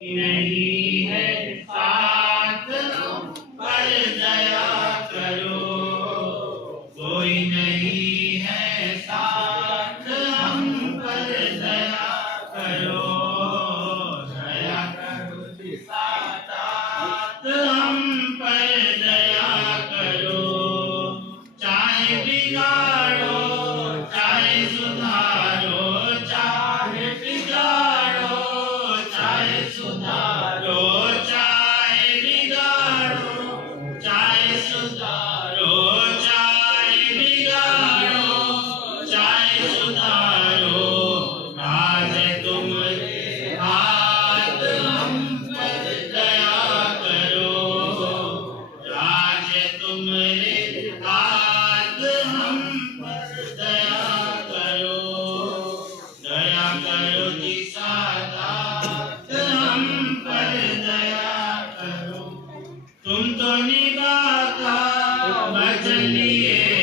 नहीं है साथ हम पर दया करो, कोई नहीं है साथ हम पर दया करो, दया करो जी साथ हम पर दया करो, चाहे बिगाड़ो चाहे सुधारो, चाहे बिगाड़ो चाहे सुधारो, चाहे बिगाड़ो चाहे सुधारो, चाहे बिगाड़ो चाहे सुधारो, आज तुम्हारे हाथ हम पर दया करो, आज तुम्हारे हाथ हम पर दया करो जी साथ हम पर दया करो, तुम तो निभाता वचन लिए